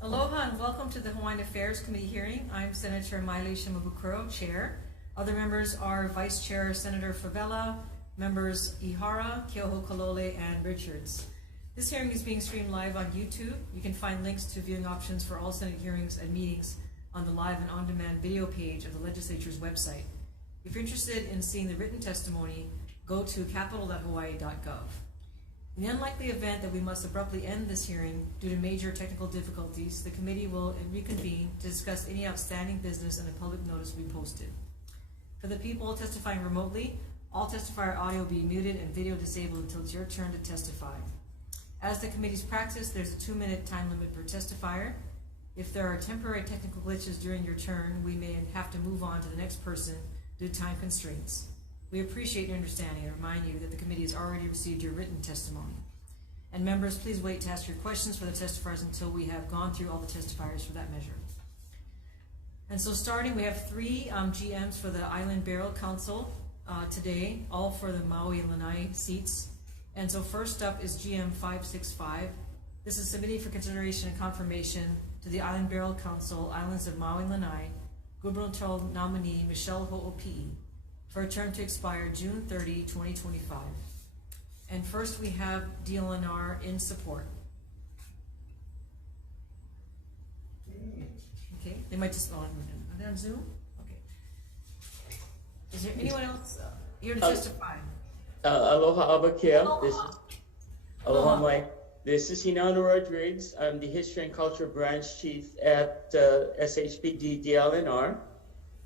Aloha and welcome to the Hawaiian Affairs Committee hearing. I'm Senator Maile Shimabukuro, Chair. Other members are Vice Chair Senator Favela, members Ihara, Keoho Kalole, and Richards. This hearing is being streamed live on YouTube. You can find links to viewing options for all Senate hearings and meetings on the live and on-demand video page of the legislature's website. If you're interested in seeing the written testimony, go to capitol.hawaii.gov. In the unlikely event that we must abruptly end this hearing due to major technical difficulties, the committee will reconvene to discuss any outstanding business and a public notice will be posted. For the people testifying remotely, all testifier audio will be muted and video disabled until it's your turn to testify. As the committee's practice, there's a 2-minute time limit per testifier. If there are temporary technical glitches during your turn, we may have to move on to the next person due to time constraints. We appreciate your understanding and remind you that the committee has already received your written testimony. And members, please wait to ask your questions for the testifiers until we have gone through all the testifiers for that measure. And so starting, we have 3 GMs for the Island Burial Council today, all for the Maui and Lanai seats. And so first up is GM 565. This is submitted for consideration and confirmation to the Island Burial Council, Islands of Maui and Lanai, gubernatorial nominee Michelle Ho'opi'i, for a term to expire June 30, 2025. And first we have DLNR in support. Okay, they might just, are they on Zoom? Okay. Is there anyone else here to testify? Aloha Abakia. Aloha. Aloha Mike. This is Hinano Rodriguez. I'm the History and Culture Branch Chief at SHPD DLNR.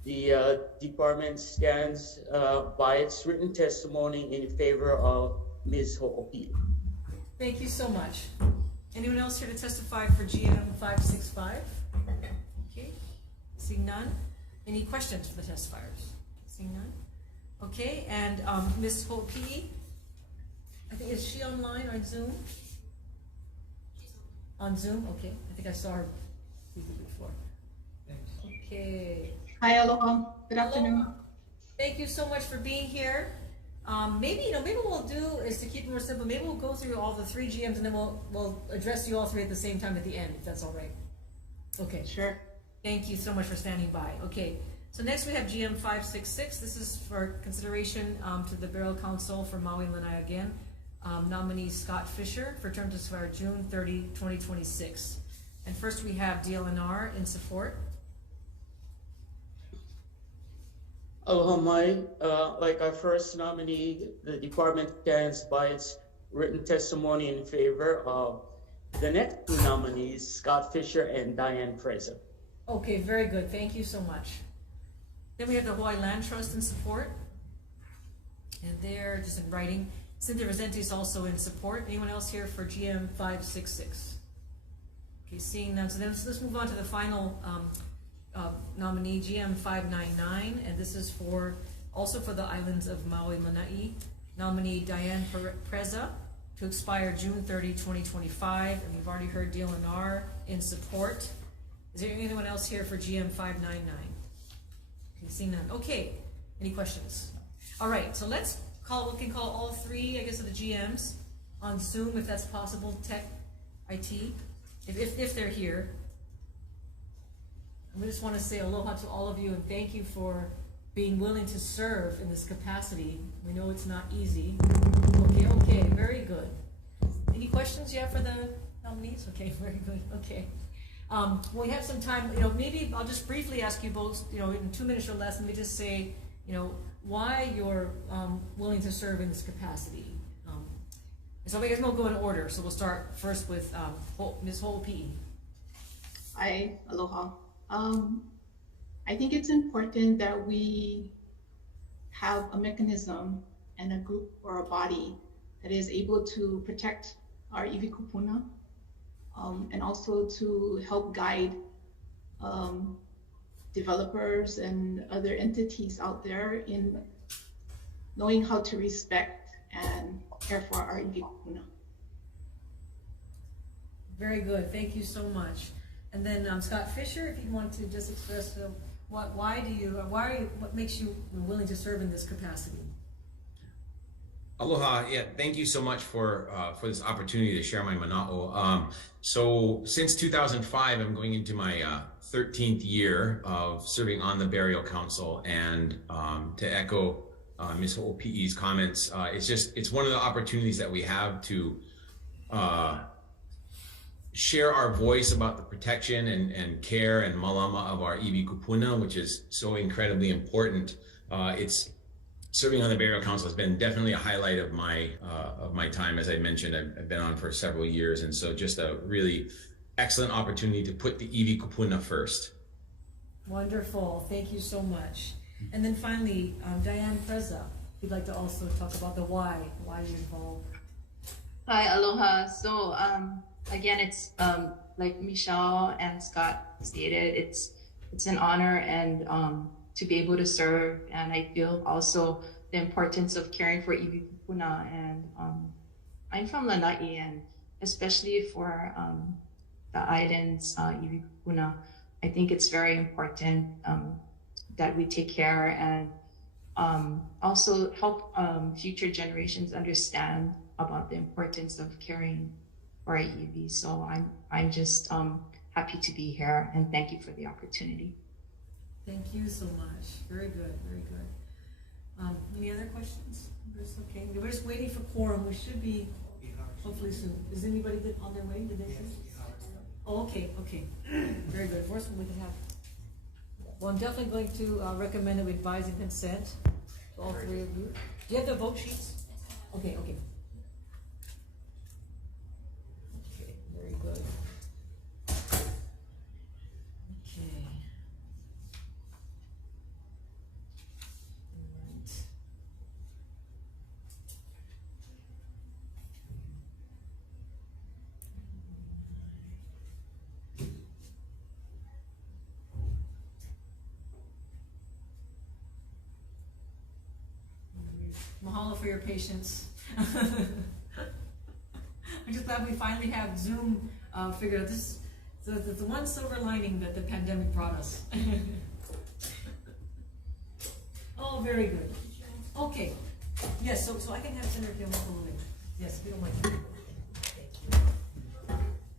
The department stands by its written testimony in favor of Ms. Ho'opi'i. Thank you so much. Anyone else here to testify for GM 565? Okay, seeing none. Any questions for the testifiers? Seeing none. Okay, and Ms. Ho'opi'i, I think, is she online on Zoom? On Zoom, okay. I think I saw her before. Okay. Hi, aloha. Good afternoon. Aloha. Thank you so much for being here. Maybe what we'll do is, to keep it more simple, maybe we'll go through all the 3 GMs and then we'll address you all 3 at the same time at the end, if that's all right. Okay. Sure. Thank you so much for standing by. Okay. So next we have GM 566. This is for consideration to the Burial Council for Maui and Lanai again. Nominee Scott Fisher for term to expire June 30, 2026. And first we have DLNR in support. Aloha Mai. Like our first nominee, the department stands by its written testimony in favor of the next 2 nominees, Scott Fisher and Diane Fraser. Okay, very good. Thank you so much. Then we have the Hawaii Land Trust in support. And they're just in writing. Cynthia Rosenti is also in support. Anyone else here for GM 566? Okay, seeing none. So then let's move on to the final nominee, GM 599, and this is also for the Islands of Maui and Lanai. Nominee Diane Preza to expire June 30, 2025, and we've already heard DLNR in support. Is there anyone else here for GM 599? Okay, seeing none. Okay, any questions? All right, so we can call all 3, I guess, of the GMs on Zoom, if that's possible, tech, IT, if they're here. We just want to say aloha to all of you and thank you for being willing to serve in this capacity. We know it's not easy. Okay, very good. Any questions you have for the nominees? Okay, very good. Okay. We have some time, maybe I'll just briefly ask you both, in 2 minutes or less, let me just say, why you're willing to serve in this capacity. So I guess we'll go in order. So we'll start first with Ms. Ho'opi'i. Hi, aloha. I think it's important that we have a mechanism and a group or a body that is able to protect our iwi kupuna, and also to help guide developers and other entities out there in knowing how to respect and care for our iwi kupuna. Very good. Thank you so much. And then Scott Fisher, if you want to just express what makes you willing to serve in this capacity? Aloha. Yeah, thank you so much for this opportunity to share my mana'o. So since 2005, I'm going into my 13th year of serving on the Burial Council, and to echo Ms. Ho'opi'i's comments, it's one of the opportunities that we have to share our voice about the protection and care and malama of our iwi kupuna, which is so incredibly important. Serving on the Burial Council has been definitely a highlight of my time. As I mentioned, I've been on for several years, and so just a really excellent opportunity to put the iwi kupuna first. Wonderful, thank you so much. And then finally, Diane Preza, you'd like to also talk about the why you're involved. Hi, aloha. So again, it's like Michelle and Scott stated, it's an honor and to be able to serve, and I feel also the importance of caring for iwi kupuna. And I'm from Lanai, and especially for the island's iwi kupuna, I think it's very important that we take care and also help future generations understand about the importance of caring for our iwi. So I'm just happy to be here, and thank you for the opportunity. Thank you so much. Very good, very good. Any other questions? Okay, we're just waiting for quorum. We should be hopefully soon. Is anybody on their way? Did they say? Oh, okay, okay. Very good. First one we can have. Well, I'm definitely going to recommend that we advise and consent to all three of you. Do you have the vote sheets? Okay, okay. Okay, very good. Okay. Mahalo for your patience. I'm just glad we finally have Zoom figured out. This so the one silver lining that the pandemic brought us. Oh, very good. Okay. Yes, so I can have Senator Kiyomoku. Yes, if you don't mind.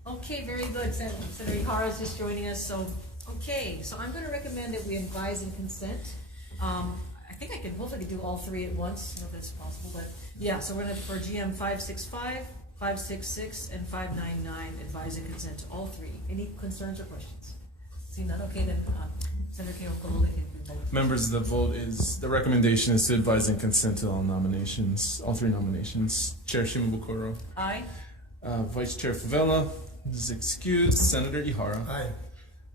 Okay, very good. Senator Ihara is just joining us. So, okay, so I'm going to recommend that we advise and consent. I think I can hopefully do all three at once. I don't know if that's possible, but yeah. So we're going to for GM 565, 566, and 599 advise and consent to all three. Any concerns or questions? See none. Okay, then Senator Kiyomoku can vote. Members, the recommendation is to advise and consent to all nominations, all three nominations. Chair Shimabukuro. Aye. Vice Chair Favela is excused. Senator Ihara. Aye.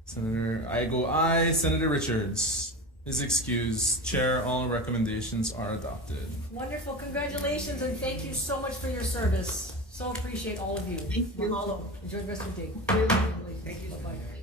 Senator Aigo, aye. Senator Richards is excused. Chair, all recommendations are adopted. Wonderful. Congratulations, and thank you so much for your service. So appreciate all of you. Thank you. Mahalo. Enjoy the rest of your day. Thank you. Thank you. Bye-bye.